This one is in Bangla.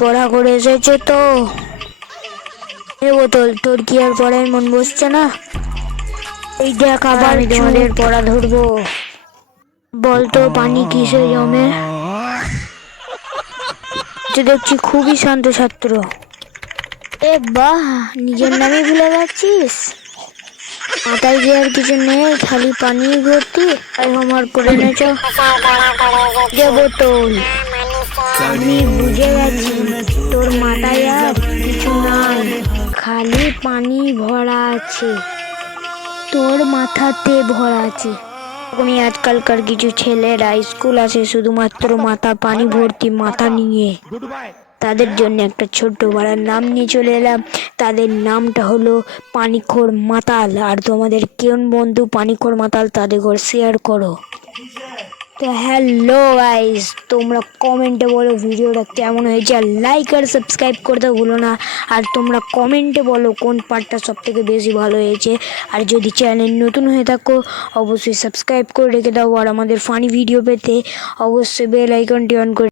পড়া করে এসেছে তো। এ বোতল, তোর কি আর পড়ায় মন বসছে না? এই দেখ আবার আমি তোমাদের পড়া ধরবো। বলতো পানি কিসে জমে? দেখছি খুবই শান্ত ছাত্র। এ বাহ, নিজের নামই ভুলে যাচ্ছিস। মাথায় যে আর কিছু নেই, খালি পানি ভর্তি। তাই হোমওয়ার্ক করে এনেছ? যে বোতল, আমি বুঝে গেছি তোর মাথায় আর কিছু নাই, খালি পানি ভরা আছে, তোর মাথাতে ভরা আছে। এরকমই আজকালকার কিছু ছেলেরা স্কুল আসে শুধুমাত্র মাথা পানি ভর্তি মাথা নিয়ে। তাদের জন্য একটা ছোট্ট পাড়ার নাম নিয়ে চলে এলাম। তাদের নামটা হলো পানিখোর মাতাল। আর তোমাদের কোন বন্ধু পানিখোর মাতাল তাদের ঘর শেয়ার করো। তো হ্যালো গাইস, তোমরা কমেন্টে বলো ভিডিওটা কেমন হয়েছে, আর লাইক আর সাবস্ক্রাইব করতে ভুলো না। আর তোমরা কমেন্টে বলো কোন পার্টটা সব থেকে বেশি ভালো হয়েছে। আর যদি চ্যানেল নতুন হয়ে থাকো অবশ্যই সাবস্ক্রাইব করে রেখে দাও। আর আমাদের ফানি ভিডিও পেতে অবশ্যই বেল আইকনটি অন করে